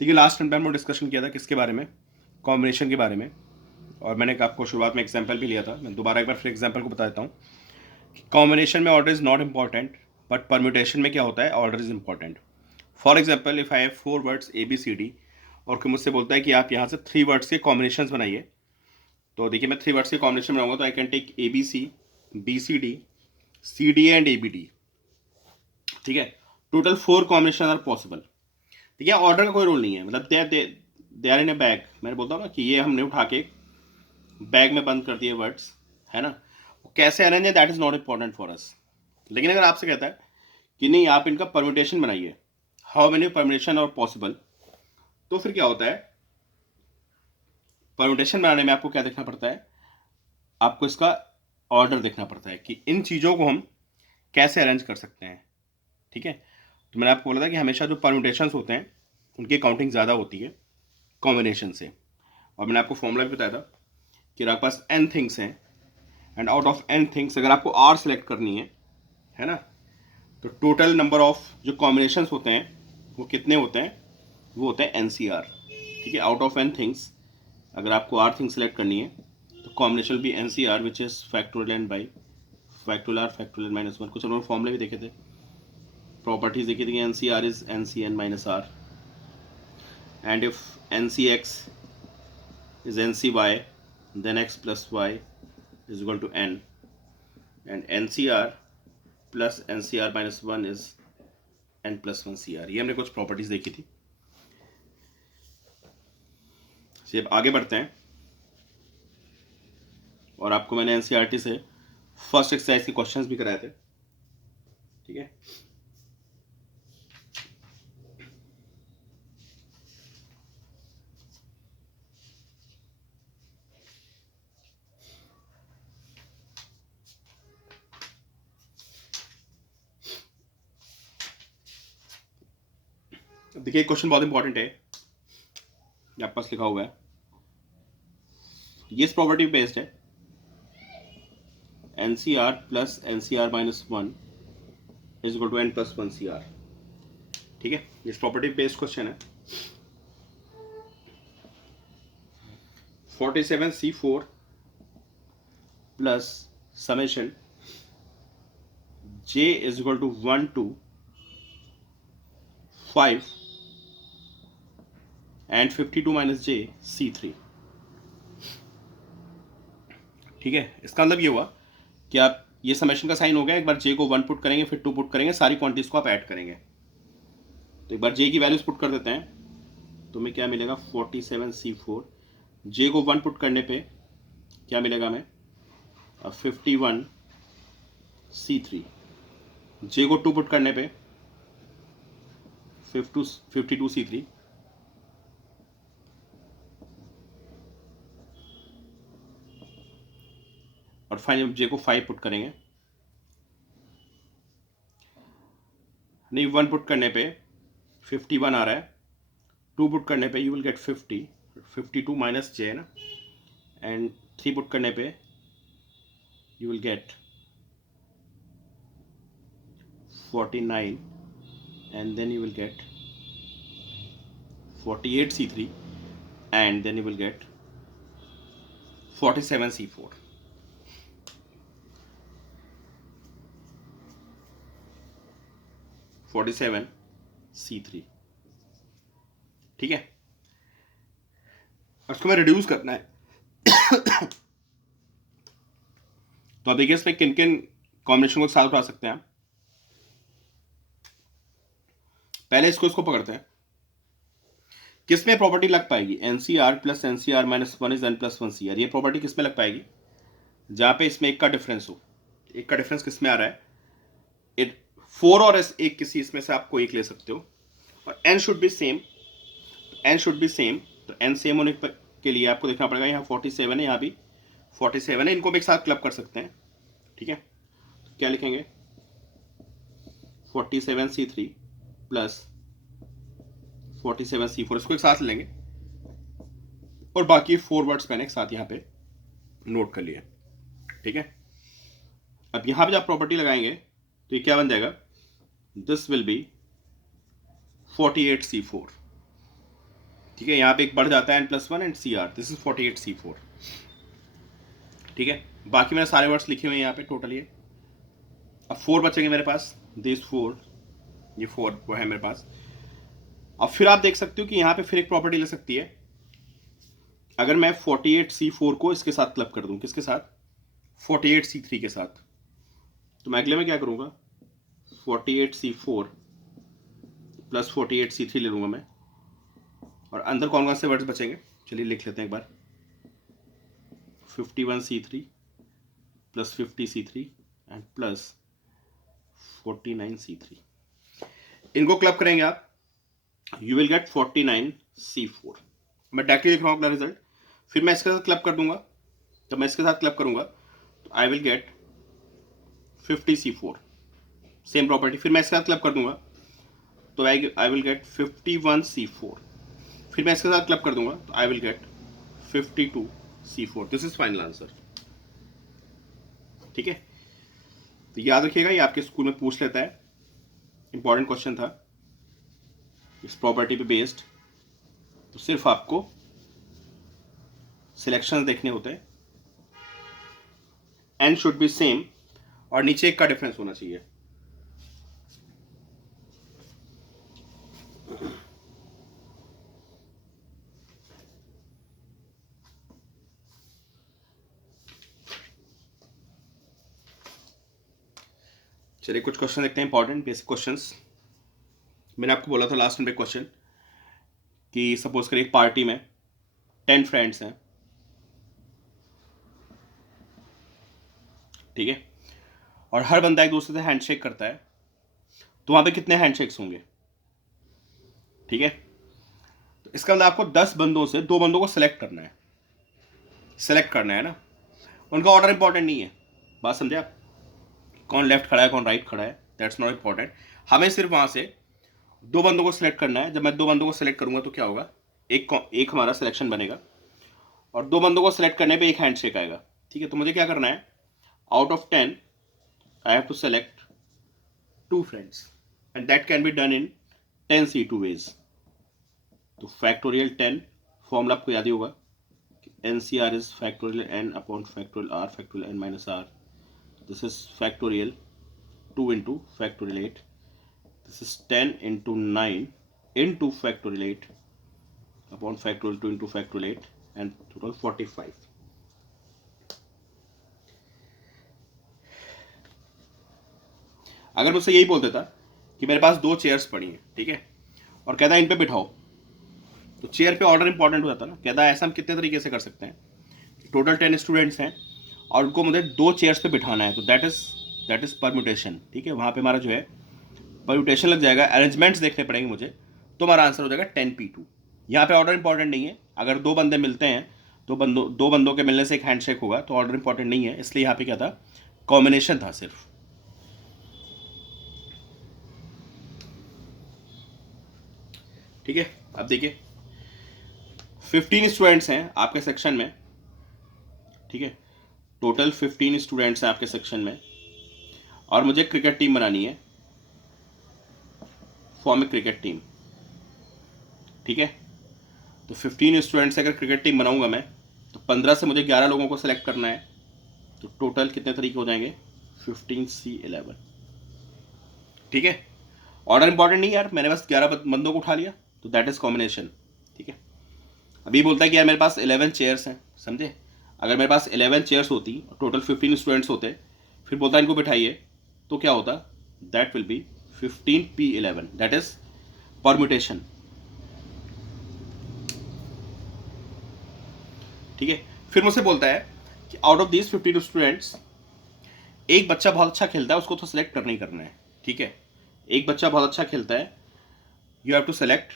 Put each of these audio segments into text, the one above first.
देखिए last time में discussion किया था किसके बारे में, कॉम्बिनेशन के बारे में, और मैंने आपको शुरुआत में एग्जांपल भी लिया था। मैं दोबारा एक बार फिर एग्जांपल को बता देता हूँ। कॉम्बिनेशन में order is not important, but permutation में क्या होता है, order is important. For example if I have 4 words A B C D और कोई मुझसे बोलता है कि आप यहाँ से 3 वर्ड्स के कॉम्बिनेशन बनाइए, तो देखिए मैं 3 वर्ड्स के कॉम्बिनेशन बनाऊंगा तो I can take A B C D and A B D. ठीक है, टोटल 4 कॉम्बिनेशन आर पॉसिबल। ठीक है, ऑर्डर का कोई रोल नहीं है, मतलब they are in A bag. मैंने बोलता हूँ ना कि ये हमने उठा के बैग में बंद कर दिए वर्ड्स, है ना। कैसे अरेंज है that is not important for us. लेकिन अगर आपसे कहता है कि नहीं आप इनका परम्यूटेशन बनाइए, हाउ मेनी परम्यूटेशन और पॉसिबल, तो फिर क्या होता है, परम्यूटेशन बनाने में आपको क्या देखना पड़ता है, आपको इसका ऑर्डर देखना पड़ता है कि इन चीज़ों को हम कैसे अरेंज कर सकते हैं। ठीक है, तो मैंने आपको बोला था कि हमेशा जो परम्यूटेशंस होते हैं उनकी काउंटिंग ज़्यादा होती है कॉम्बिनेशन से। और मैंने आपको फॉर्मूला भी बताया था कि आपके पास n थिंग्स हैं and out of n things अगर आपको r सेलेक्ट करनी है ना, तो टोटल नंबर ऑफ जो कॉम्बिनेशंस होते हैं वो कितने होते हैं, वो होते हैं NCR। ठीक है, आउट ऑफ n थिंग्स अगर आपको r थिंग्स सेलेक्ट करनी है तो कॉम्बिनेशन भी NCR which is factorial n by factorial r factorial -1। कुछ हम फॉर्मूले भी देखे थे, प्रॉपर्टीज देखी थी, NCR is NCn minus r, and if NCx is NCy then x plus y is equal to n, and NCR plus NCR minus 1 is n plus 1 CR। ये हमने कुछ प्रॉपर्टीज देखी थी। चलिए अब आगे बढ़ते हैं, और आपको मैंने NCERT से फर्स्ट एक्सरसाइज के क्वेश्चंस भी कराए थे। ठीक है, देखिए क्वेश्चन बहुत इंपॉर्टेंट है, आपके पास लिखा हुआ है, ये प्रॉपर्टी बेस्ड है, NCR plus NCR minus 1 is equal to n plus 1 CR। ठीक है, ये प्रॉपर्टी बेस्ड क्वेश्चन है। 47C4 plus summation j is equal to 1 to 5 and 52 minus j C3। ठीक है, इसका मतलब ये हुआ कि आप ये समेशन का साइन हो गया, एक बार j को 1 पुट करेंगे फिर 2 पुट करेंगे, सारी क्वांटिटीज को आप ऐड करेंगे। तो एक बार j की वैल्यूज पुट कर देते हैं तो हमें क्या मिलेगा, 47C4, j को 1 पुट करने पे क्या मिलेगा हमें, 51C3, j को 2 पुट करने पे 52C3, और फाइनल j को 5 पुट करेंगे, नहीं 1 पुट करने पे 51 आ रहा है, 2 पुट करने पे you will get 50, 52 minus j है ना, एंड 3 पुट करने पे you will get 49, and then you will get 48C3, and then you will get 47C4। C3। ठीक है, उसको मैं रिड्यूस करना है तो अब देखिए इसमें किन किन कॉम्बिनेशन को साथ उठा सकते हैं। पहले इसको पकड़ते हैं, किसमें प्रॉपर्टी लग पाएगी, NCR plus NCR minus 1 is n plus 1 CR। ये प्रॉपर्टी किसमें लग पाएगी, जहां पे इसमें एक का डिफरेंस हो। एक का डिफरेंस किसमें आ रहा है, 4 और एक किसी इसमें से आपको एक ले सकते हो, और n शुड बी सेम, तो n सेम होने के लिए आपको देखना पड़ेगा, यहाँ 47 है, यहाँ भी 47 है, इनको भी एक साथ क्लब कर सकते हैं। ठीक है, तो क्या लिखेंगे, 47C3 प्लस 47C4, इसको एक साथ लेंगे, और बाकी 4 वर्ड्स मैंने एक साथ यहाँ पे नोट कर लिए। ठीक है, अब यहाँ पे जब प्रॉपर्टी लगाएंगे तो ये क्या बन जाएगा, दिस विल बी 48C4। ठीक है, यहाँ पे एक बढ़ जाता है n+1 and CR, this is 48C4। ठीक है, बाकी मैंने सारे वर्ड्स लिखे हुए हैं यहाँ पे टोटल ये। अब 4 बचेंगे मेरे पास, दिस 4, ये 4 वो है मेरे पास। अब फिर आप देख सकते हो कि यहाँ पे फिर एक प्रॉपर्टी ले सकती है, अगर मैं 48C4 को इसके साथ क्लब कर दूं, किसके साथ, 48C3 के साथ, तो मैं अगले में क्या करूँगा, 48C4 प्लस 48C3 ले लूँगा मैं, और अंदर कौन कौन से वर्ड्स बचेंगे, चलिए लिख लेते हैं एक बार, 51C3 plus 50C3 and plus 49C3, इनको क्लब करेंगे आप, यू विल गेट 49C4। मैं डायरेक्टली लिख रहा हूँ अपना रिजल्ट, फिर मैं इसके साथ क्लब कर दूंगा, तो मैं इसके साथ क्लब करूंगा तो I will get 50C4, same property, फिर मैं इसके साथ क्लब कर दूंगा तो आई विल गेट 51C4, फिर मैं इसके साथ क्लब कर दूंगा तो I will get 52C4। This is final answer. ठीक है, तो याद रखिएगा, ये आपके स्कूल में पूछ लेता है, इंपॉर्टेंट क्वेश्चन था इस प्रॉपर्टी पे बेस्ड। तो सिर्फ आपको सिलेक्शन देखने होते हैं, एन शुड बी सेम और नीचे एक का डिफरेंस होना चाहिए। चलिए कुछ क्वेश्चन देखते हैं, इंपॉर्टेंट बेसिक क्वेश्चंस। मैंने आपको बोला था लास्ट में क्वेश्चन कि सपोज करिए एक पार्टी में 10 फ्रेंड्स हैं, ठीक है, और हर बंदा एक दूसरे से हैंडशेक करता है, तो वहां पे कितने हैंडशेक्स होंगे। ठीक है, तो इसका मतलब आपको 10 बंदों से 2 बंदों को सिलेक्ट करना है ना, उनका ऑर्डर इंपॉर्टेंट नहीं है, बात समझे आप, कौन लेफ्ट खड़ा है कौन राइट खड़ा है, दैट्स नॉट इंपॉर्टेंट। हमें सिर्फ वहां से 2 बंदों को सिलेक्ट करना है। जब मैं 2 बंदों को सिलेक्ट करूंगा तो क्या होगा, एक हमारा सिलेक्शन बनेगा, और 2 बंदों को सिलेक्ट करने पे एक हैंडशेक आएगा। ठीक है, तो मुझे क्या करना है, out of 10 I have to select 2 friends and that can be done in 10C2 ways। तो फैक्टोरियल 10 फॉर्मूला आपको याद ही होगा, NCR is factorial n upon factorial r factorial n minus r. This is factorial 2 into factorial 8. This is 10 into 9 into factorial 8 upon factorial 2 into factorial 8 and total 45. अगर मुझसे यही बोल देता कि मेरे पास 2 चेयर्स पड़ी हैं, ठीक है, और कहता है इन पे बिठाओ, तो चेयर पे ऑर्डर इंपॉर्टेंट हो जाता ना। कहता है ऐसा हम कितने तरीके से कर सकते हैं, टोटल 10 स्टूडेंट्स हैं और उनको मुझे 2 चेयर्स पे बिठाना है, तो दैट इज परम्यूटेशन। ठीक है, वहाँ पे हमारा जो है परम्यूटेशन लग जाएगा, अरेंजमेंट्स देखने पड़ेंगे मुझे, तो हमारा आंसर हो जाएगा 10P2। यहाँ पे ऑर्डर इंपॉर्टेंट नहीं है, अगर 2 बंदे मिलते हैं तो 2 बंदों के मिलने से एक हैंडशेक होगा, तो ऑर्डर इंपॉर्टेंट नहीं है, इसलिए यहाँ पे क्या था, कॉम्बिनेशन था सिर्फ। ठीक है, अब देखिए 15 स्टूडेंट्स हैं आपके सेक्शन में, ठीक है, टोटल 15 स्टूडेंट्स हैं आपके सेक्शन में, और मुझे क्रिकेट टीम बनानी है, फॉर्म ए क्रिकेट टीम। ठीक है, तो 15 स्टूडेंट्स से अगर क्रिकेट टीम बनाऊंगा मैं, तो 15 से मुझे 11 लोगों को सेलेक्ट करना है, तो टोटल कितने तरीके हो जाएंगे, 15C11। ठीक है, ऑर्डर इंपॉर्टेंट नहीं यार, मैंने बस 11 बंदों को उठा लिया, तो दैट इज कॉम्बिनेशन। ठीक है, अभी बोलता है कि यार मेरे पास 11 चेयर्स हैं, समझे, अगर मेरे पास 11 चेयर्स होती और टोटल 15 स्टूडेंट्स होते, फिर बोलता है इनको बिठाइए, तो क्या होता, that will be 15P11, that is permutation. ठीक है, फिर मुझसे बोलता है कि आउट ऑफ दीज 52 स्टूडेंट्स एक बच्चा बहुत अच्छा खेलता है, उसको तो सेलेक्ट करना ही करना है। ठीक है, एक बच्चा बहुत अच्छा खेलता है, you have to select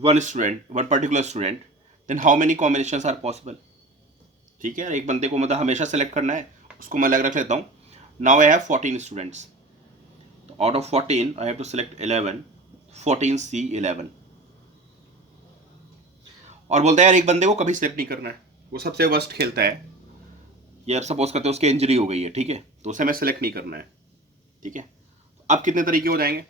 one particular student, then how many combinations are possible. ठीक है, एक बंदे को मतलब हमेशा सेलेक्ट करना है, उसको मैं अलग रख लेता हूँ। नाउ आई हैव 14 स्टूडेंट्स, तो out of 14 I have to select 11, 14C11। और बोलता है यार एक बंदे को कभी सेलेक्ट नहीं करना है, वो सबसे वर्स्ट खेलता है, यार सपोज करते हैं उसकी इंजरी हो गई है, ठीक है, तो उसे मैं सेलेक्ट नहीं करना है। ठीक है, अब कितने तरीके हो जाएंगे,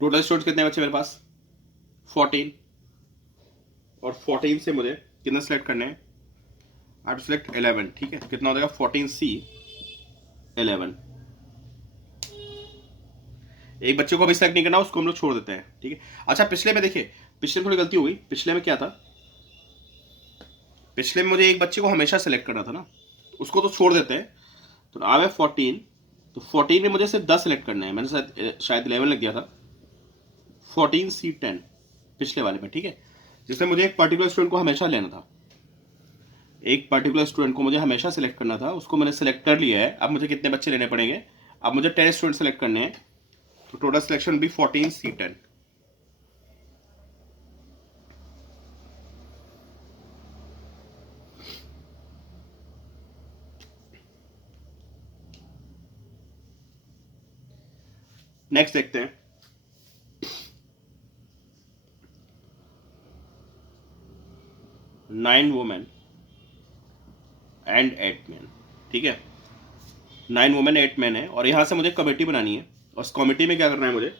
टोटल स्टूडेंट्स कितने बच्चे मेरे पास? 14। और 14 से मुझे कितने सेलेक्ट करने हैं? आई टू सेलेक्ट 11। ठीक है, तो कितना हो जाएगा? 14C 11। एक बच्चे को अभी सेलेक्ट नहीं करना, उसको हम लोग छोड़ देते हैं। ठीक है। अच्छा, पिछले में देखिए, पिछले में थोड़ी गलती हो गई। पिछले में क्या था? पिछले में मुझे एक बच्चे को हमेशा सेलेक्ट करना था ना, उसको तो छोड़ देते हैं। तो आवे 14, तो 14 में मुझे सिर्फ 10 सेलेक्ट करना है। मैंने शायद 11 लग गया था। 14C10 पिछले वाले में। ठीक है, जिसमें मुझे एक पर्टिकुलर स्टूडेंट को हमेशा लेना था। एक पर्टिकुलर स्टूडेंट को मुझे हमेशा सेलेक्ट करना था, उसको मैंने सेलेक्ट कर लिया है। अब मुझे कितने बच्चे लेने पड़ेंगे? अब मुझे 10 स्टूडेंट सेलेक्ट करने हैं, तो टोटल सिलेक्शन भी 14C10। नेक्स्ट देखते हैं। 9 वुमेन एंड 8 मैन। ठीक है, 9 वुमेन 8 मैन है, और यहां से मुझे कमेटी बनानी है। और उस कमेटी में क्या करना है मुझे?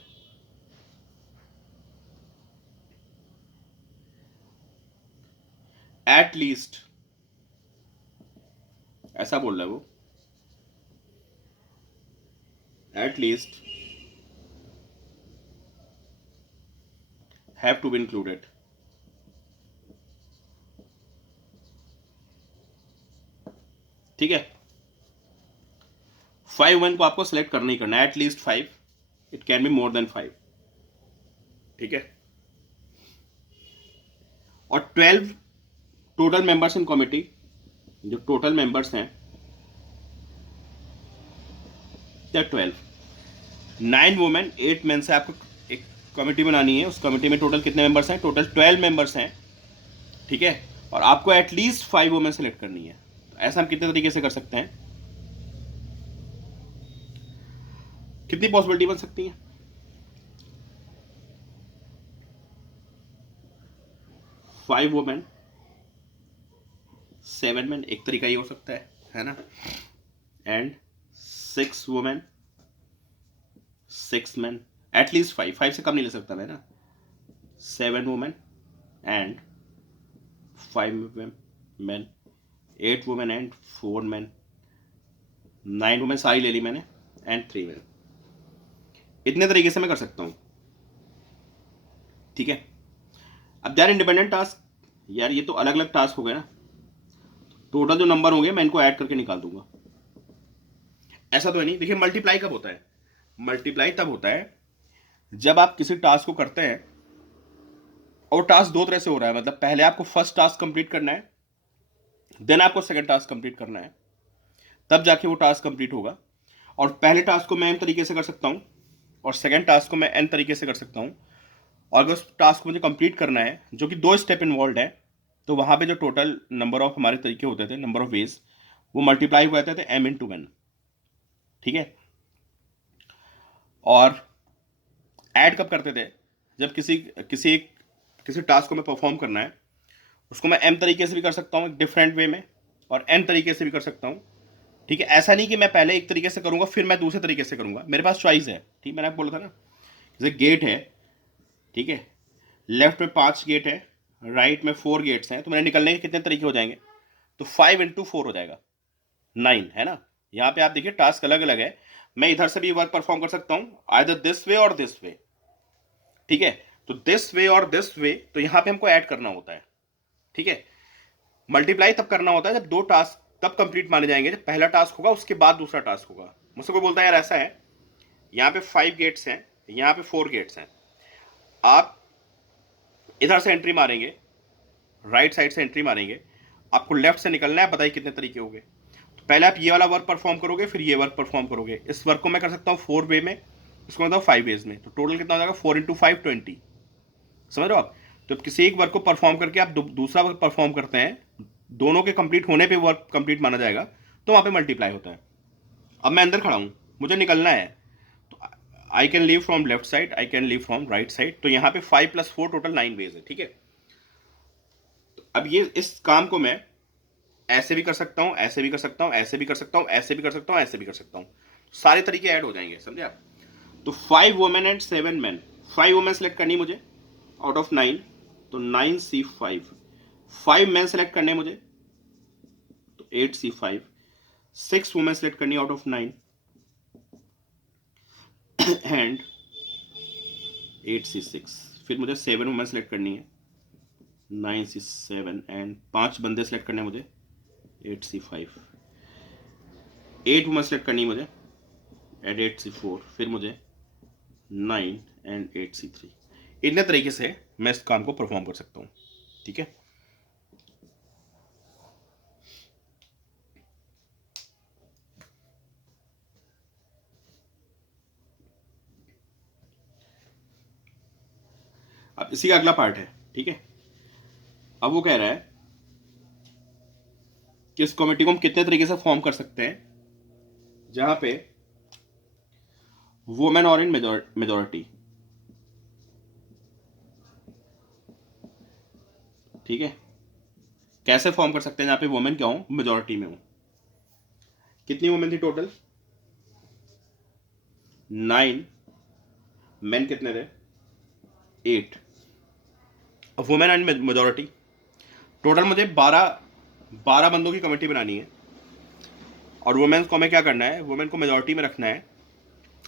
एट लीस्ट, ऐसा बोल रहा है वो, at least have to be included. ठीक है, 5 वुमेन को आपको सेलेक्ट करना ही करना है, at least 5, it can be more than 5। ठीक है, और 12 टोटल मेंबर्स इन कमिटी, जो टोटल मेंबर्स हैं क्या? 12। 9 वुमेन 8 मेन से आपको एक कमेटी बनानी है। उस कमेटी में टोटल कितने मेंबर्स हैं? टोटल 12 मेंबर्स हैं। ठीक है, और आपको एटलीस्ट 5 वुमेन सेलेक्ट करनी है। तो ऐसा हम कितने तरीके से कर सकते हैं? कितनी पॉसिबिलिटी बन सकती है? 5 वुमेन 7 मैन एक तरीका ये हो सकता है ना? एंड 6 वुमेन 6 मैन, एटलीस्ट 5 से कम नहीं ले सकता मैं ना। 7 women and 5 man, 8 women and 4 man, 9 women सारी ले ली मैंने, एंड 3 मैन। इतने तरीके से मैं कर सकता हूं। ठीक है, अब दे आर इंडिपेंडेंट टास्क। यार ये तो अलग अलग टास्क हो गए ना, टोटल जो नंबर होंगे मैं इनको ऐड करके निकाल दूंगा। ऐसा तो है नहीं। देखिए, मल्टीप्लाई कब होता है? मल्टीप्लाई तब होता है जब आप किसी टास्क को करते हैं और टास्क दो तरह से हो रहा है। मतलब पहले आपको फर्स्ट टास्क कंप्लीट करना है, देन आपको सेकंड टास्क कंप्लीट करना है, तब जाके वो टास्क कंप्लीट होगा। और पहले टास्क को मैं एन तरीके से कर सकता हूं, और सेकंड टास्क को मैं एन तरीके से कर सकता हूं। और अगर उस टास्क को मुझे कंप्लीट करना है जो कि 2 स्टेप इन्वॉल्व है, तो वहां पे जो टोटल नंबर ऑफ हमारे तरीके होते थे, नंबर ऑफ वेज, वो मल्टीप्लाई हो जाते थे m इंटू एन। ठीक है, और ऐड कब करते थे? जब किसी किसी किसी टास्क को मैं परफॉर्म करना है, उसको मैं m तरीके से भी कर सकता हूँ एक डिफरेंट वे में, और n तरीके से भी कर सकता हूँ। ठीक है, ऐसा नहीं कि मैं पहले एक तरीके से करूंगा फिर मैं दूसरे तरीके से करूंगा। मेरे पास चॉइस है। ठीक, मैंने आपको बोला था ना, जैसे गेट है। ठीक है, लेफ्ट में 5 गेट है, राइट में 4 गेट्स हैं, तो मैंने निकलने के कितने तरीके हो जाएंगे? तो 5 इंटू 4 हो जाएगा 9, है ना? यहाँ पे आप देखिए टास्क अलग अलग है। मैं इधर से भी वर्क परफॉर्म कर सकता हूँ, आइदर दिस वे और दिस वे। ठीक है, तो दिस वे और दिस वे, तो यहाँ पे हमको ऐड करना होता है। ठीक है, मल्टीप्लाई तब करना होता है जब दो टास्क तब कंप्लीट माने जाएंगे जब पहला टास्क होगा उसके बाद दूसरा टास्क होगा। मुझसे कोई बोलता है यार ऐसा है, यहाँ पे 5 गेट्स हैं, यहाँ पे 4 गेट्स हैं, आप इधर से एंट्री मारेंगे, राइट साइड से एंट्री मारेंगे, आपको लेफ्ट से निकलना है, बताइए कितने तरीके हो गए? तो पहले आप ये वाला वर्क परफॉर्म करोगे, फिर ये वर्क परफॉर्म करोगे। इस वर्क को मैं कर सकता हूँ 4 वे में, इसको मतलब 5 वेज में। तो टोटल कितना हो जाएगा? 4 इंटू 5 20। समझ रहे हो आप? तो किसी एक वर्क को परफॉर्म करके आप दूसरा वर्क परफॉर्म करते हैं, दोनों के कंप्लीट होने पे वर्क कंप्लीट माना जाएगा, तो वहां पे मल्टीप्लाई होता है। अब मैं अंदर खड़ा हूं, मुझे निकलना है, तो I can leave from left side, I can leave from right side. तो यहाँ पे 5 + 4 टोटल 9 वेज है। ठीक है, तो अब ये इस काम को मैं ऐसे भी कर सकता हूं, ऐसे भी कर सकता हूं, ऐसे भी कर सकता हूं, ऐसे भी कर सकता हूं, ऐसे भी कर सकता हूं। सारे तरीके ऐड हो जाएंगे, समझे आप? तो 5 women and 7 man, 5 women select करनी मुझे आउट ऑफ 9, तो 9C5। 5 मैन सेलेक्ट करने मुझे, तो 8C5। 6 वुमेन सेलेक्ट करनी आउट ऑफ 9 एंड 8C6। फिर मुझे 7 वुमेन सेलेक्ट करनी है, 9C7 एंड 5 बंदे सेलेक्ट करने मुझे, 8C5। 8 वुमेन सेलेक्ट करनी मुझे एंड 8C4। फिर मुझे 9 एंड 8C3। इतने तरीके से मैं इस काम को परफॉर्म कर सकता हूँ, ठीक है। अब इसी का अगला पार्ट है, ठीक है। अब वो कह रहा है कि इस कमेटी को हम कितने तरीके से फॉर्म कर सकते हैं जहां पे वुमेन और इन मेजोरिटी, ठीक है। कैसे फॉर्म कर सकते हैं जहां पे वुमेन क्या हूं, मेजोरिटी में हूं। कितनी वुमेन थी टोटल, 9। मेन कितने थे, 8। अब वुमेन एंड मेजोरिटी, टोटल मुझे 12 बंदों की कमेटी बनानी है। और वुमेन को हमें क्या करना है, वुमेन को मेजोरिटी में रखना है।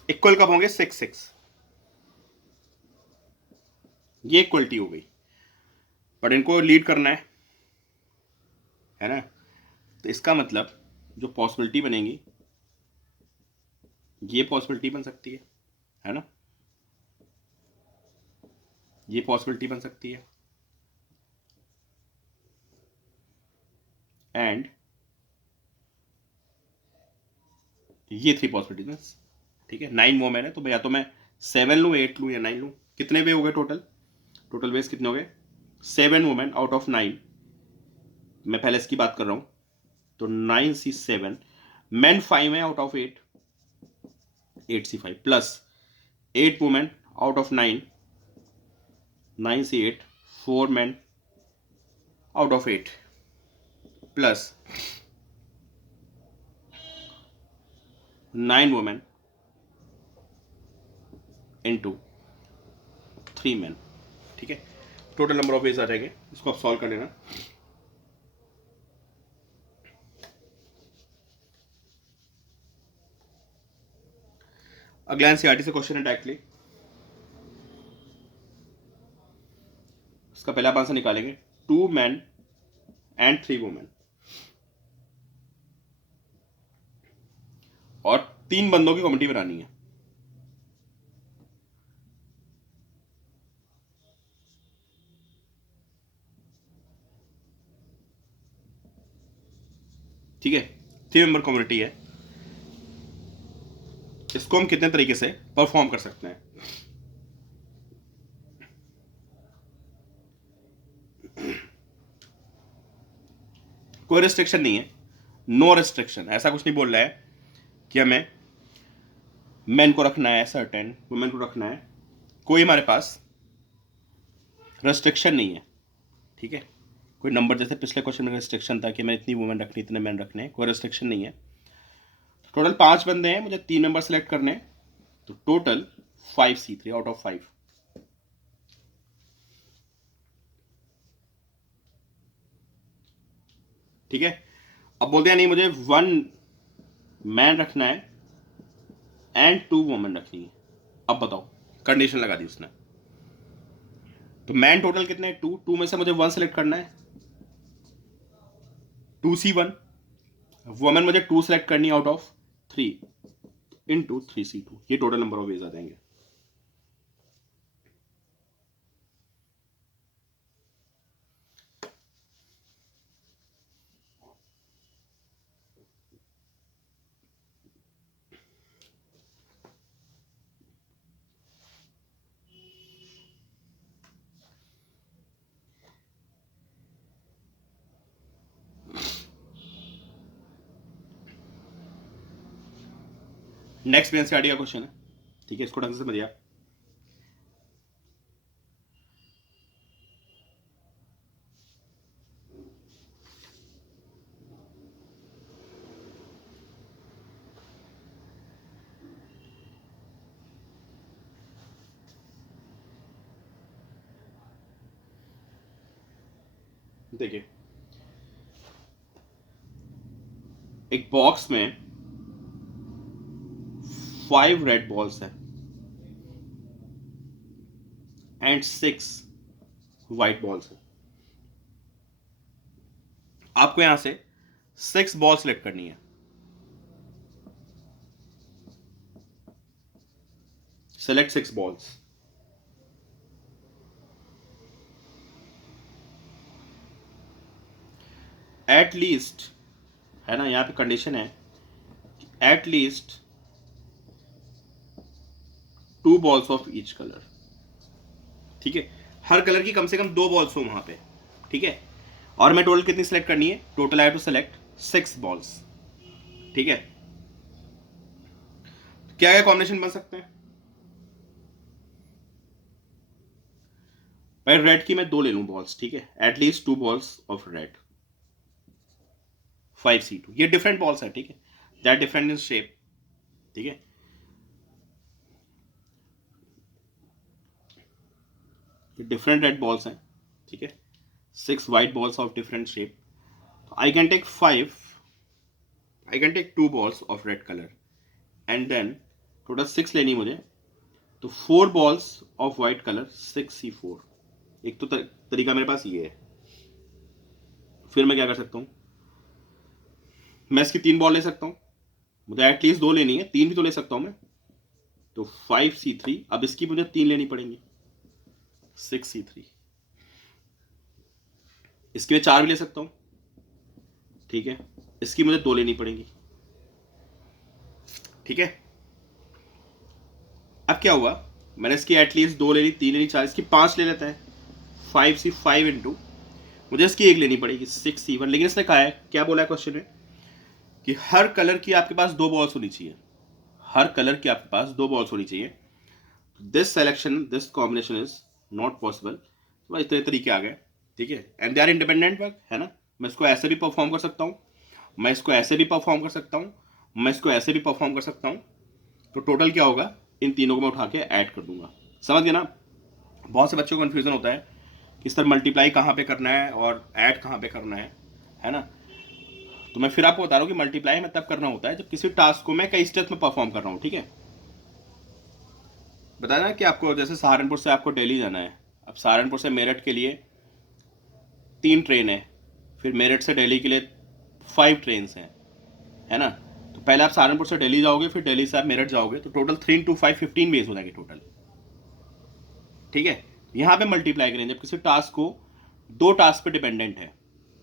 इक्वल कब होंगे, 6-6, ये इक्वलिटी हो गई। बट इनको लीड करना है ना। तो इसका मतलब जो पॉसिबिलिटी बनेगी, ये पॉसिबिलिटी बन सकती है ना। ये पॉसिबिलिटी बन सकती है एंड ये 3 पॉसिबिलिटीज, ठीक है। 9 वुमेन है, तो भैया तो मैं 7 लूँ, 8 लूँ या 9 लूँ। कितने वे हो गए टोटल वेज कितने हो गए, 7 वुमेन आउट ऑफ 9। मैं पहले इसकी बात कर रहा हूँ, तो 9C7। मैन 5 है out of 8, 8C5 plus 8 women out of 9, 9C8। 4 man out of 8 plus 9 women into 3 man, ठीक है। टोटल नंबर ऑफ वेज आ जाएंगे, इसको आप सॉल्व कर लेना। अगला एनसीईआरटी से क्वेश्चन है डायरेक्टली। इसका पहला आंसर निकालेंगे, 2 मैन एंड 3 वुमेन, और 3 बंदों की कमेटी बनानी है। ठीक है, 3 मेंबर कम्युनिटी है। इसको हम कितने तरीके से परफॉर्म कर सकते हैं। कोई रेस्ट्रिक्शन नहीं है, नो रेस्ट्रिक्शन। ऐसा कुछ नहीं बोल रहा है कि हमें मेन को रखना है सर्टेन, वुमेन को रखना है। कोई हमारे पास रेस्ट्रिक्शन नहीं है, ठीक है। कोई नंबर, जैसे पिछले क्वेश्चन में रेस्ट्रिक्शन था कि मैं इतनी वुमेन रखनी, इतने मैन रखने, कोई रेस्ट्रिक्शन नहीं है। टोटल 5 बंदे हैं, मुझे 3 नंबर सेलेक्ट करने हैं, तो टोटल 5C3 आउट ऑफ 5। ठीक है। अब बोलते हैं नहीं, मुझे 1 मैन रखना है एंड 2 वुमेन रखनी है। अब बताओ, कंडीशन लगा दी उसने। तो मैन टोटल कितने हैं, 2 में से मुझे 1 सेलेक्ट करना है, 2C1। वुमेन मुझे 2 सेलेक्ट करनी आउट ऑफ 3 इंटू 3C2। ये टोटल नंबर ऑफ वेज आ जाएंगे। नेक्स्ट एनसीईआरटी का क्वेश्चन है, ठीक है। इसको ढंग से समझिए। देखिए, एक बॉक्स में 5 रेड बॉल्स हैं एंड 6 व्हाइट बॉल्स हैं। आपको यहां से 6 बॉल सेलेक्ट करनी है। Select 6 balls. एट लीस्ट, है ना, यहां पे कंडीशन है at least 2 balls of each colour. ठीक है, हर कलर की कम से कम 2 बॉल्स हो वहां पे। ठीक है, और मैं टोटल कितनी सेलेक्ट करनी है? Total I have to select 6 balls. ठीक है, क्या क्या कॉम्बिनेशन बन सकते हैं? भाई रेड की मैं 2 ले लूं बॉल्स। ठीक है, at least 2 balls of red, 5C2। ये डिफरेंट बॉल्स है। ठीक है, दैट डिफरेंट इन शेप। ठीक है, ये डिफरेंट रेड बॉल्स हैं। ठीक है, 6 white balls of different shape. I can take 2 balls of red color and then total 6 लेनी मुझे, तो 4 balls of white color, 6C4। एक तो तरीका मेरे पास ये है। फिर मैं क्या कर सकता हूँ? मैं इसकी 3 बॉल ले सकता हूँ, मुझे एटलीस्ट 2 लेनी है, 3 भी तो ले सकता हूँ मैं। तो 5C3। अब इसकी मुझे 3 लेनी पड़ेंगी, 6C3। इसकी मैं 4 भी ले सकता हूँ। ठीक है, इसकी मुझे 2 लेनी पड़ेंगी। ठीक है, अब क्या हुआ? मैंने इसकी एटलीस्ट 2 ले ली, 3 ले ली, 4, इसकी 5 ले लेते हैं। 5C5 इंटू, मुझे इसकी 1 लेनी पड़ेगी, 6C1। लेकिन इसने कहा है, क्या बोला है क्वेश्चन में, कि हर कलर की आपके पास 2 बॉल्स होनी चाहिए। हर कलर की आपके पास 2 बॉल्स होनी चाहिए। This selection, this combination is not possible. तो भाई इतने तरीके आ गए। ठीक है, and they are independent work, है ना। मैं इसको ऐसे भी परफॉर्म कर सकता हूँ, मैं इसको ऐसे भी परफॉर्म कर सकता हूँ, मैं इसको ऐसे भी परफॉर्म कर सकता हूँ। तो टोटल क्या होगा? इन तीनों को मैं उठा के ऐड कर दूंगा। समझ गए ना? बहुत से बच्चों को कन्फ्यूजन होता है कि सर मल्टीप्लाई कहाँ पे करना है और ऐड कहाँ पे करना है ना। तो मैं फिर आपको बता रहा हूँ कि मल्टीप्लाई में तब करना होता है जब किसी टास्क को मैं कई स्टेप्स में परफॉर्म कर रहा हूँ। ठीक है, बताया ना कि आपको जैसे सहारनपुर से आपको दिल्ली जाना है। अब सहारनपुर से मेरठ के लिए 3 ट्रेन है, फिर मेरठ से दिल्ली के लिए 5 ट्रेन हैं, है ना। तो पहले आप सहारनपुर से दिल्ली जाओगे, फिर दिल्ली से आप मेरठ जाओगे, तो टोटल 3 into 5 15 वेज हो जाएगी टोटल। ठीक है, यहाँ पे मल्टीप्लाई करें जब किसी टास्क को 2 टास्क पे डिपेंडेंट है,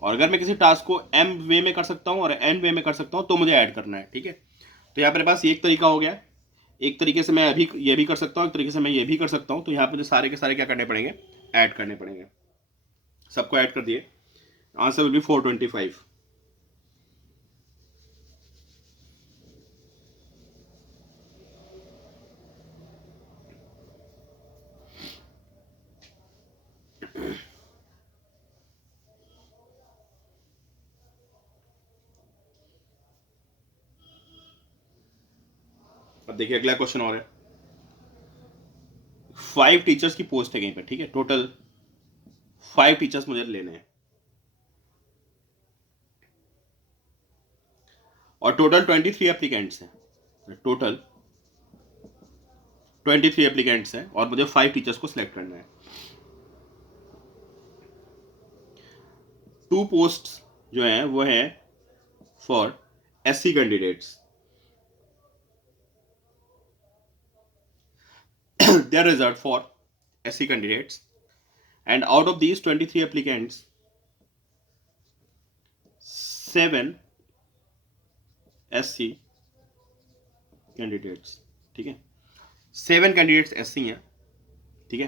और अगर मैं किसी टास्क को m वे में कर सकता हूँ और n वे में कर सकता हूँ तो मुझे ऐड करना है। ठीक है, तो यहाँ मेरे पास ये एक तरीका हो गया। एक तरीके से मैं अभी ये भी कर सकता हूँ, एक तरीके से मैं ये भी कर सकता हूँ। तो यहाँ पे जो सारे के सारे क्या करने पड़ेंगे? ऐड करने पड़ेंगे। सबको ऐड कर दिए, आंसर विल बी 425। अब देखिए अगला क्वेश्चन और है। 5 टीचर्स की पोस्ट है कहीं पर। ठीक है, टोटल 5 टीचर्स मुझे लेने हैं, और टोटल 23 एप्लीकेंट्स हैं। टोटल 23 एप्लीकेंट्स हैं और मुझे 5 टीचर्स को सिलेक्ट करना है। 2 पोस्ट जो हैं वो है for SC candidates. they are reserved for SC candidates, and out of these 23 applicants, 7 SC candidates. ठीक है, 7 कैंडिडेट्स SC हैं। ठीक है,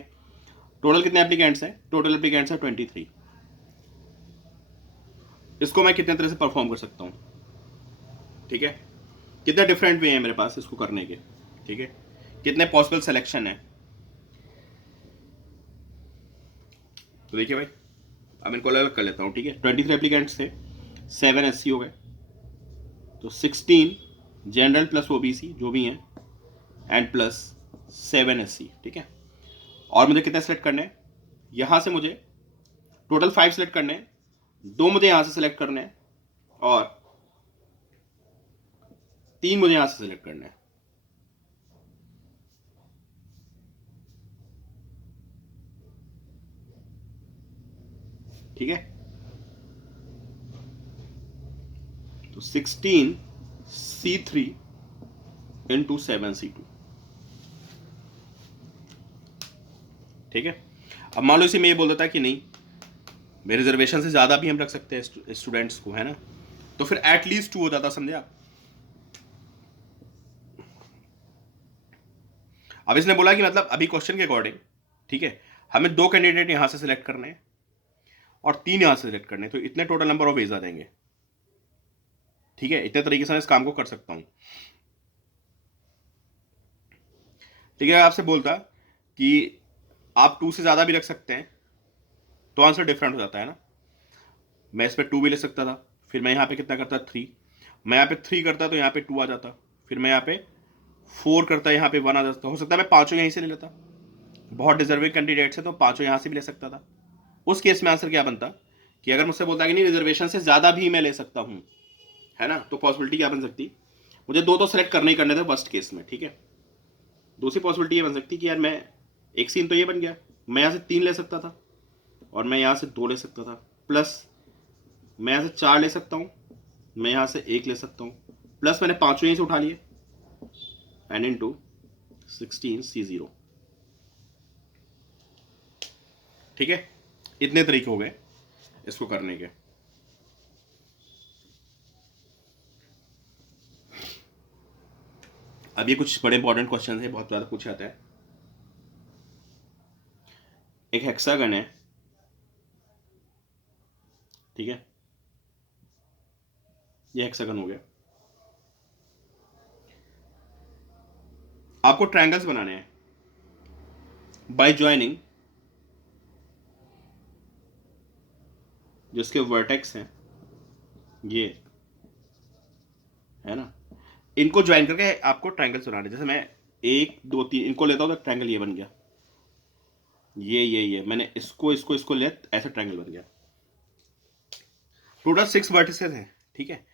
टोटल कितने एप्लीकेंट्स हैं? टोटल एप्लीकेंट्स हैं 23। इसको मैं कितने तरह से परफॉर्म कर सकता हूँ? ठीक है, कितने डिफरेंट वे हैं मेरे पास इसको करने के। ठीक है, कितने पॉसिबल सिलेक्शन है। तो देखिए भाई, अब इनको अलग अलग कर लेता हूँ। ठीक है, 23 एप्लीकेंट्स थे, 7 SC हो गए, तो 16 जनरल प्लस OBC जो भी हैं, एंड प्लस 7 SC। ठीक है, और मुझे कितने सेलेक्ट करने हैं? यहाँ से मुझे टोटल 5 सेलेक्ट करने हैं, 2 मुझे यहां से सिलेक्ट करने हैं और 3 मुझे यहां से सिलेक्ट करने हैं। ठीक है, तो 16C3 इंटू 7C2। ठीक है, अब मान लो इसे मैं ये बोल देता कि नहीं, मेरे रिजर्वेशन से ज़्यादा भी हम रख सकते हैं स्टूडेंट्स को, है ना, तो फिर एटलीस्ट 2 हो जाता, समझे आप। अब इसने बोला कि मतलब अभी क्वेश्चन के अकॉर्डिंग, ठीक है, हमें 2 कैंडिडेट यहां से सिलेक्ट करने हैं और 3 यहां से सिलेक्ट करने हैं, तो इतने टोटल नंबर ऑफ वेज आ जाएंगे। ठीक है, इतने तरीके से मैं इस काम को कर सकता हूं। ठीक है, आपसे बोलता कि आप 2 से ज़्यादा भी रख सकते हैं तो आंसर डिफरेंट हो जाता है ना। मैं इस पर 2 भी ले सकता था, फिर मैं यहाँ पे कितना करता 3, मैं यहाँ पे 3 करता तो यहाँ पे 2 आ जाता, फिर मैं यहाँ पे 4 करता, यहाँ पे 1 आ जाता, हो सकता है मैं 5 यहीं से ले लेता, बहुत डिजर्विंग कैंडिडेट है तो 5 यहाँ से भी ले सकता था। उस केस में आंसर क्या बनता कि अगर मुझसे बोलता कि नहीं रिजर्वेशन से ज़्यादा भी मैं ले सकता हूँ, है ना, तो पॉसिबिलिटी क्या बन सकती, मुझे 2 तो सेलेक्ट करने ही करने थे फर्स्ट केस में। ठीक है, दूसरी पॉसिबिलिटी ये बन सकती कि यार मैं, एक सीन तो ये बन गया, मैं यहाँ से 3 ले सकता था और मैं यहाँ से 2 ले सकता था, प्लस मैं यहाँ से 4 ले सकता हूँ, मैं यहाँ से 1 ले सकता हूँ, प्लस मैंने 5 यहीं से उठा लिए, एंड इंटू 16C0। ठीक है, इतने तरीके हो गए इसको करने के। अब ये कुछ बड़े इंपॉर्टेंट क्वेश्चन है, बहुत ज़्यादा पूछे जाते हैं। एक हेक्सागन है, ठीक है, ये हेक्सागन हो गया। आपको ट्रायंगल्स बनाने हैं बाय ज्वाइनिंग जिसके वर्टेक्स हैं ये, है ना, इनको ज्वाइन करके आपको ट्रायंगल्स बनाने। जैसे मैं 1 2 3 इनको लेता हूँ तो ट्रायंगल ये बन गया, ये मैंने इसको इसको इसको लिया, ऐसा ट्रायंगल बन गया। टोटल 6 वर्टिसेस हैं। ठीक है,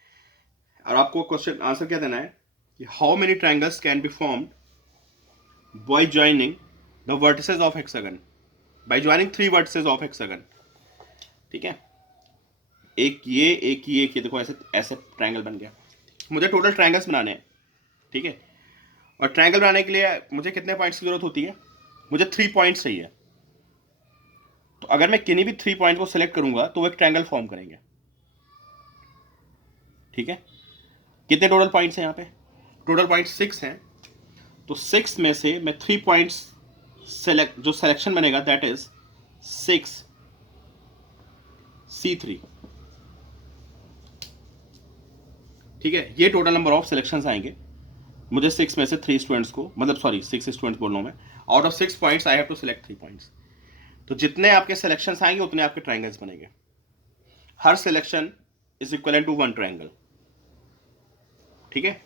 और आपको क्वेश्चन आंसर क्या देना है कि how many triangles can be formed by joining the vertices of hexagon, by joining 3 vertices of hexagon. ठीक है, एक ये देखो, ऐसे ऐसे ट्रायंगल बन गया। मुझे टोटल ट्रायंगल्स बनाने हैं। ठीक है, और ट्रायंगल बनाने के लिए मुझे कितने पॉइंट्स की जरूरत होती है, मुझे 3 पॉइंट्स चाहिए। तो अगर मैं किन्हीं भी 3 पॉइंट को सिलेक्ट करूंगा तो वो एक ट्रायंगल फॉर्म करेंगे। ठीक है, कितने टोटल पॉइंट्स हैं यहाँ पे, टोटल पॉइंट 6 हैं, तो 6 में से मैं 3 पॉइंट्स सेलेक्ट, जो सिलेक्शन बनेगा दैट इज 6C3। ठीक है, ये टोटल नंबर ऑफ सिलेक्शंस आएंगे। मुझे 6 में से 3 स्टूडेंट्स को, मतलब सॉरी 6 स्टूडेंट्स बोल रहा हूँ मैं, out of 6 points I have to select 3 points. तो जितने आपके सिलेक्शंस आएंगे उतने आपके ट्रायंगल्स बनेंगे। हर selection is equal to 1 triangle. ठीक है,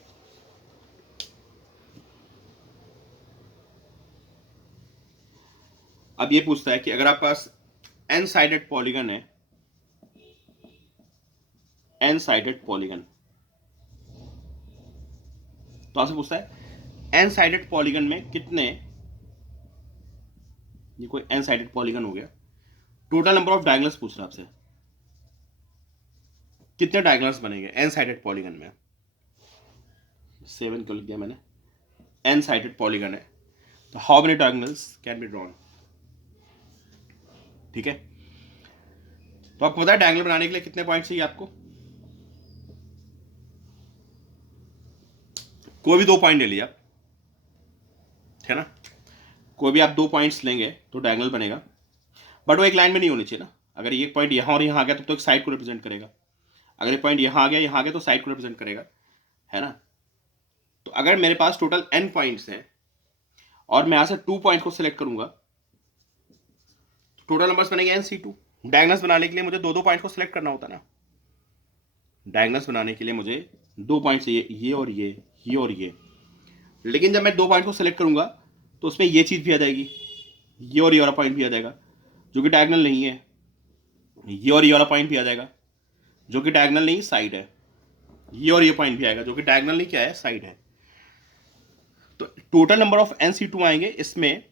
अब ये पूछता है कि अगर आपके पास n साइडेड पॉलीगन है, n साइडेड पॉलीगन, तो आपसे पूछता है n साइडेड पॉलीगन में कितने, ये कोई n साइडेड पॉलीगन हो गया, टोटल नंबर ऑफ डायगोनल्स पूछ रहा है आपसे, कितने डायगोनल्स बनेंगे n साइडेड पॉलीगन में। 7 क्यों लिख दिया मैंने, n साइडेड पॉलीगन है तो how many diagonals can be drawn. ठीक है, तो आपको पता है डायगोनल बनाने के लिए कितने पॉइंट चाहिए आपको, कोई भी 2 पॉइंट ले लिया, है ना, कोई भी आप 2 पॉइंट्स लेंगे तो डायगोनल बनेगा, बट वो एक लाइन में नहीं होनी चाहिए ना। अगर ये पॉइंट यहाँ और यहाँ आ गया तो एक साइड को रिप्रेजेंट करेगा, अगर ये पॉइंट यहाँ आ गया तो साइड को रिप्रेजेंट करेगा, है ना। तो अगर मेरे पास टोटल n पॉइंट्स हैं और मैं यहाँ से 2 पॉइंट को सिलेक्ट करूंगा तो टोटल नंबर्स बनेंगे NC2। डायगोनल्स बनाने के लिए मुझे 2 पॉइंट को सिलेक्ट करना होता ना, डायगोनल्स बनाने के लिए मुझे 2 पॉइंट चाहिए, ये और ये। लेकिन जब मैं 2 पॉइंट को सिलेक्ट करूंगा तो उसमें ये चीज़ भी आ जाएगी, ये और ये वाला पॉइंट भी आ जाएगा जो कि डायगोनल नहीं है, ये और ये वाला पॉइंट भी आ जाएगा जो कि डायगोनल नहीं साइड है, ये और ये पॉइंट भी आएगा जो कि डायगोनल नहीं क्या है, साइड है। तो टोटल नंबर ऑफ NC2 आएंगे, इसमें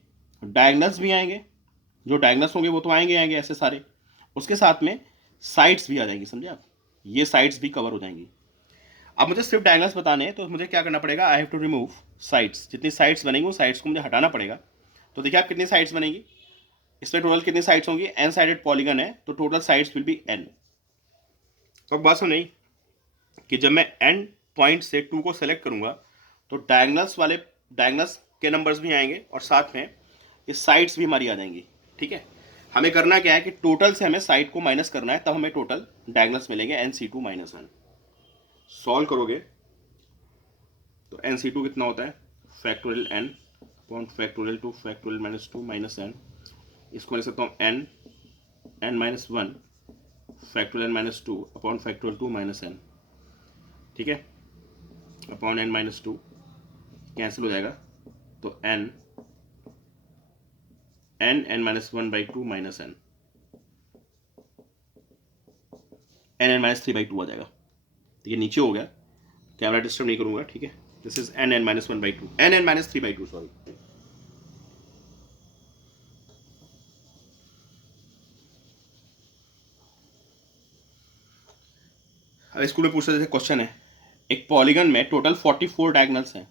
डायगोनल्स भी आएंगे, जो डायगोनल्स होंगे वो तो आएंगे आएंगे ऐसे सारे, उसके साथ में साइड्स भी आ जाएंगी, समझे आप, ये साइड्स भी कवर हो जाएंगी। अब मुझे सिर्फ डायगोनल्स बताने हैं, तो मुझे क्या करना पड़ेगा, I have to remove sides, जितनी साइड्स बनेंगी वो साइड्स को मुझे हटाना पड़ेगा। तो देखिए आप कितनी साइड्स बनेंगी, इसमें टोटल कितनी साइड्स होंगी, n साइडेड पॉलीगन है तो total sides will be n। तो बात सुन नहीं कि जब मैं n पॉइंट से 2 को सेलेक्ट करूंगा तो डायगोनल्स के नंबर्स भी आएंगे और साथ में ये साइड्स भी हमारी आ जाएंगी, ठीक है। हमें करना क्या है कि टोटल से हमें साइड को माइनस करना है, तब हमें टोटल डायगोनल्स मिलेंगे NC2 - 1। सॉल्व करोगे तो NC2 कितना होता है, factorial n upon factorial 2 factorial -2 -n, इसको लिख सकता हूँ n-1 factorial -2 upon factorial 2 -n, ठीक है, अपॉन n-2 कैंसिल हो जाएगा, तो n n-1/2 -n n-3/2 आ जाएगा। तो ये नीचे हो गया, कैमरा डिस्टर्ब नहीं करूंगा, ठीक है। This is n-1/2 n-3/2 sorry. अब स्कूल में पूछते जैसे क्वेश्चन है, एक पॉलीगन में टोटल 44 डायगोनल्स हैं,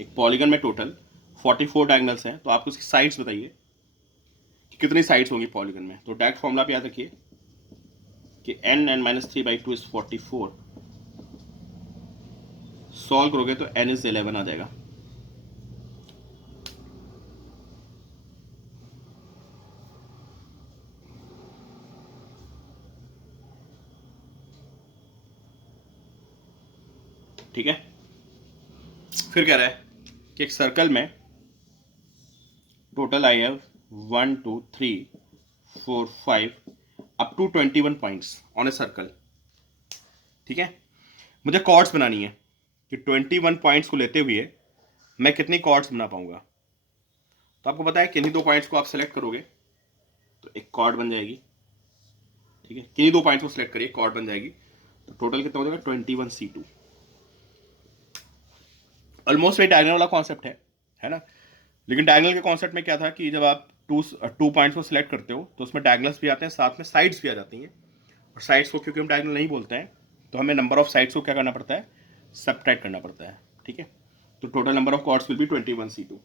एक पॉलीगन में टोटल 44 डायगोनल्स हैं, तो आपको उसकी साइड्स बताइए कि कितनी साइड्स होंगी पॉलीगन में। तो डायरेक्ट फॉर्मूला पे याद रखिए कि n-3/2 इज 44। सॉल्व करोगे तो n इज 11 आ जाएगा। ठीक है, फिर कह रहा है कि एक सर्कल में total I have 1 2 3 4 5 up to 21 points on a circle, ठीक है। मुझे कॉर्ड्स बनानी है कि 21 पॉइंट्स को लेते हुए मैं कितनी कॉर्ड्स बना पाऊंगा। तो आपको पता है किन्हीं दो पॉइंट्स को आप सेलेक्ट करोगे तो एक कॉर्ड बन जाएगी, ठीक है, किन्हीं दो पॉइंट्स को सेलेक्ट करिए कॉर्ड बन जाएगी, तो टोटल कितना हो जाएगा 21C2। ऑलमोस्ट वही डायगोनल वाला कॉन्सेप्ट है ना। लेकिन डायगोनल के कॉन्सेप्ट में क्या था कि जब आप टू पॉइंट्स को सिलेक्ट करते हो तो उसमें डायगोनल्स भी आते हैं, साथ में साइड्स भी आ जाती हैं, और साइड्स को क्योंकि हम डायगोनल नहीं बोलते हैं तो हमें नंबर ऑफ साइड्स को क्या करना पड़ता है, सब्ट्रैक्ट करना पड़ता है, ठीक है। तो total number of chords will be 21C2।